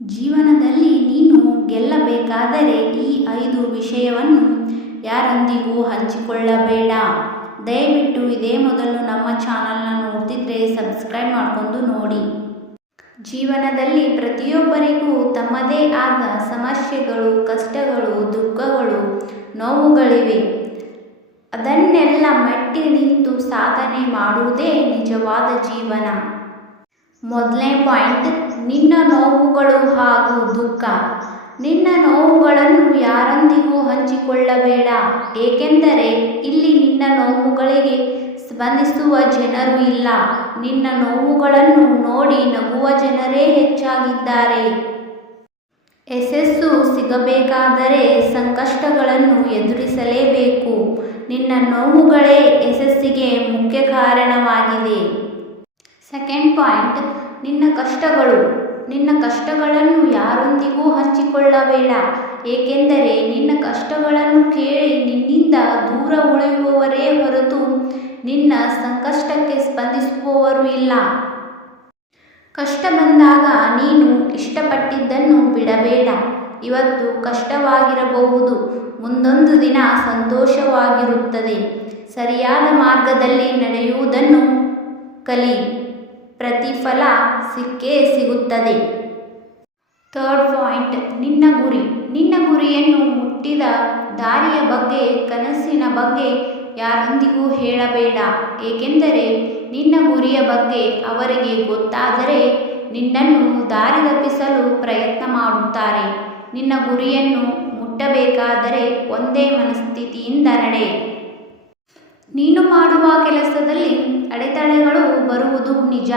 ಜೀವನದಲ್ಲಿ ನೀನು ಗೆಲ್ಲಬೇಕಾದರೆ ಈ 5 ವಿಷಯವನ್ನು ಯಾರೊಂದಿಗೂ ಹಂಚಿಕೊಳ್ಳಬೇಡ. ದಯವಿಟ್ಟು ಇದೇ ಮೊದಲು ನಮ್ಮ ಚಾನಲ್ನ ನೋಡ್ತಿದ್ರೆ ಸಬ್ಸ್ಕ್ರೈಬ್ ಮಾಡಿಕೊಂಡು ನೋಡಿ. ಜೀವನದಲ್ಲಿ ಪ್ರತಿಯೊಬ್ಬರಿಗೂ ತಮ್ಮದೇ ಆದ ಸಮಸ್ಯೆಗಳು, ಕಷ್ಟಗಳು, ದುಃಖಗಳು, ನೋವುಗಳಿವೆ. ಅದನ್ನೆಲ್ಲ ಮೆಟ್ಟಿ ನಿಂತು ಸಾಧನೆ ಮಾಡುವುದೇ ನಿಜವಾದ ಜೀವನ. ಮೊದಲನೇ ಪಾಯಿಂಟ್, ನಿನ್ನ ನೋವುಗಳು ಹಾಗೂ ದುಃಖ. ನಿನ್ನ ನೋವುಗಳನ್ನು ಯಾರೊಂದಿಗೂ ಹಂಚಿಕೊಳ್ಳಬೇಡ, ಏಕೆಂದರೆ ಇಲ್ಲಿ ನಿನ್ನ ನೋವುಗಳಿಗೆ ಸ್ಪಂದಿಸುವ ಜನರು ಇಲ್ಲ. ನಿನ್ನ ನೋವುಗಳನ್ನು ನೋಡಿ ನಗುವ ಜನರೇ ಹೆಚ್ಚಾಗಿದ್ದಾರೆ. ಯಶಸ್ಸು ಸಿಗಬೇಕಾದರೆ ಸಂಕಷ್ಟಗಳನ್ನು ಎದುರಿಸಲೇಬೇಕು. ನಿನ್ನ ನೋವುಗಳೇ ಯಶಸ್ಸಿಗೆ ಮುಖ್ಯ ಕಾರಣವಾಗಿದೆ. ಸೆಕೆಂಡ್ ಪಾಯಿಂಟ್, ನಿನ್ನ ಕಷ್ಟಗಳು. ನಿನ್ನ ಕಷ್ಟಗಳನ್ನು ಯಾರೊಂದಿಗೂ ಹಂಚಿಕೊಳ್ಳಬೇಡ, ಏಕೆಂದರೆ ನಿನ್ನ ಕಷ್ಟಗಳನ್ನು ಕೇಳಿ ನಿನ್ನಿಂದ ದೂರ ಉಳಿಯುವವರೇ ಹೊರತು ನಿನ್ನ ಸಂಕಷ್ಟಕ್ಕೆ ಸ್ಪಂದಿಸುವವರು ಇಲ್ಲ. ಕಷ್ಟ ಬಂದಾಗ ನೀನು ಇಷ್ಟಪಟ್ಟಿದ್ದನ್ನು ಬಿಡಬೇಡ. ಇವತ್ತು ಕಷ್ಟವಾಗಿರಬಹುದು, ಮುಂದೊಂದು ದಿನ ಸಂತೋಷವಾಗಿರುತ್ತದೆ. ಸರಿಯಾದ ಮಾರ್ಗದಲ್ಲಿ ನಡೆಯುವುದನ್ನು ಕಲಿ, ಪ್ರತಿಫಲ ಸಿಕ್ಕೇ ಸಿಗುತ್ತದೆ. ಥರ್ಡ್ ಪಾಯಿಂಟ್, ನಿನ್ನ ಗುರಿ. ನಿನ್ನ ಗುರಿಯನ್ನು ಮುಟ್ಟಿದ ದಾರಿಯ ಬಗ್ಗೆ, ಕನಸಿನ ಬಗ್ಗೆ ಯಾರೊಂದಿಗೂ ಹೇಳಬೇಡ, ಏಕೆಂದರೆ ನಿನ್ನ ಗುರಿಯ ಬಗ್ಗೆ ಅವರಿಗೆ ಗೊತ್ತಾದರೆ ನಿನ್ನನ್ನು ದಾರಿ ತಪ್ಪಿಸಲು ಪ್ರಯತ್ನ ಮಾಡುತ್ತಾರೆ. ನಿನ್ನ ಗುರಿಯನ್ನು ಮುಟ್ಟಬೇಕಾದರೆ ಒಂದೇ ಮನಸ್ಥಿತಿಯಿಂದ ನಡೆ. ನೀನು ಮಾಡುವ ಕೆಲಸದಲ್ಲಿ ಅಡೆತಡೆಗಳು ಬರುವುದು ನಿಜ,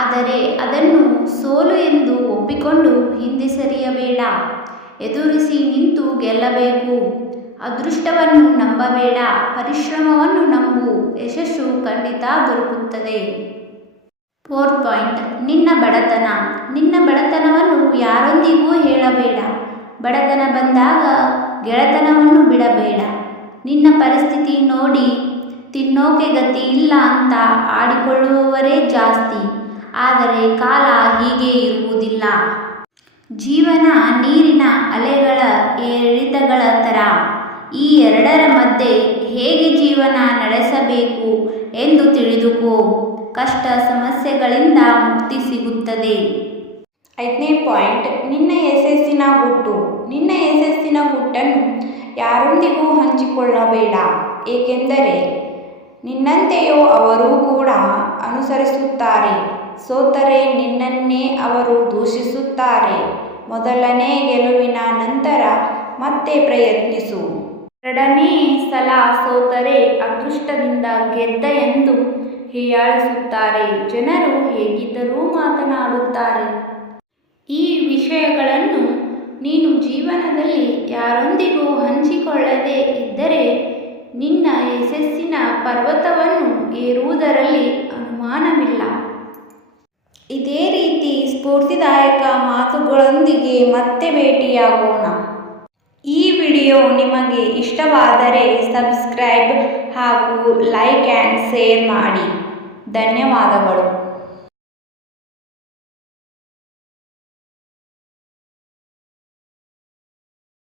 ಆದರೆ ಅದನ್ನು ಸೋಲು ಎಂದು ಒಪ್ಪಿಕೊಂಡು ಹಿಂದೆ ಸರಿಯಬೇಡ. ಎದುರಿಸಿ ನಿಂತು ಗೆಲ್ಲಬೇಕು. ಅದೃಷ್ಟವನ್ನು ನಂಬಬೇಡ, ಪರಿಶ್ರಮವನ್ನು ನಂಬು. ಯಶಸ್ಸು ಖಂಡಿತ ದೊರಕುತ್ತದೆ. ಫೋರ್ತ್ ಪಾಯಿಂಟ್, ನಿನ್ನ ಬಡತನ. ನಿನ್ನ ಬಡತನವನ್ನು ಯಾರೊಂದಿಗೂ ಹೇಳಬೇಡ. ಬಡತನ ಬಂದಾಗ ಗೆಳೆತನವನ್ನು ಬಿಡಬೇಡ. ನಿನ್ನ ಪರಿಸ್ಥಿತಿ ನೋಡಿ ತಿನ್ನೋಕೆ ಗತಿ ಇಲ್ಲ ಅಂತ ಆಡಿಕೊಳ್ಳುವವರೇ ಜಾಸ್ತಿ, ಆದರೆ ಕಾಲ ಹೀಗೆ ಇರುವುದಿಲ್ಲ. ಜೀವನ ನೀರಿನ ಅಲೆಗಳ ಏರಿಳಿತಗಳ ಥರ. ಈ ಎರಡರ ಮಧ್ಯೆ ಹೇಗೆ ಜೀವನ ನಡೆಸಬೇಕು ಎಂದು ತಿಳಿದುಕೋ. ಕಷ್ಟ ಸಮಸ್ಯೆಗಳಿಂದ ಮುಕ್ತಿ ಸಿಗುತ್ತದೆ. 5ನೇ ಪಾಯಿಂಟ್, ನಿನ್ನ ಯಶಸ್ಸಿನ ಗುಟ್ಟು. ನಿನ್ನ ಯಶಸ್ಸಿನ ಗುಟ್ಟನ್ನು ಯಾರೊಂದಿಗೂ ಹಂಚಿಕೊಳ್ಳಬೇಡ, ಏಕೆಂದರೆ ನಿನ್ನಂತೆಯೋ ಅವರೂ ಕೂಡ ಅನುಸರಿಸುತ್ತಾರೆ. ಸೋತರೆ ನಿನ್ನನ್ನೇ ಅವರು ದೂಷಿಸುತ್ತಾರೆ. ಮೊದಲನೇ ಗೆಲುವಿನ ನಂತರ ಮತ್ತೆ ಪ್ರಯತ್ನಿಸು. 2ನೇ ಸಲ ಸೋತರೆ ಅದೃಷ್ಟದಿಂದ ಗೆದ್ದ ಎಂದು ಹೀಯಾಳಿಸುತ್ತಾರೆ. ಜನರು ಹೇಗಿದ್ದರೂ ಮಾತನಾಡುತ್ತಾರೆ. ಈ ವಿಷಯಗಳನ್ನು ನೀನು ಜೀವನದಲ್ಲಿ ಯಾರೊಂದಿಗೂ ಹಂಚಿಕೊಳ್ಳದೆ ಇದ್ದರೆ ನಿನ್ನ ಯಶಸ್ಸಿನ ಪರ್ವತವನ್ನು ಏರುವುದರಲ್ಲಿ ಅನುಮಾನವಿಲ್ಲ. ಇದೇ ರೀತಿ ಸ್ಫೂರ್ತಿದಾಯಕ ಮಾತುಗಳೊಂದಿಗೆ ಮತ್ತೆ ಭೇಟಿಯಾಗೋಣ. ಈ ವಿಡಿಯೋ ನಿಮಗೆ ಇಷ್ಟವಾದರೆ ಸಬ್ಸ್ಕ್ರೈಬ್ ಹಾಗೂ ಲೈಕ್ ಆ್ಯಂಡ್ ಶೇರ್ ಮಾಡಿ. ಧನ್ಯವಾದಗಳು.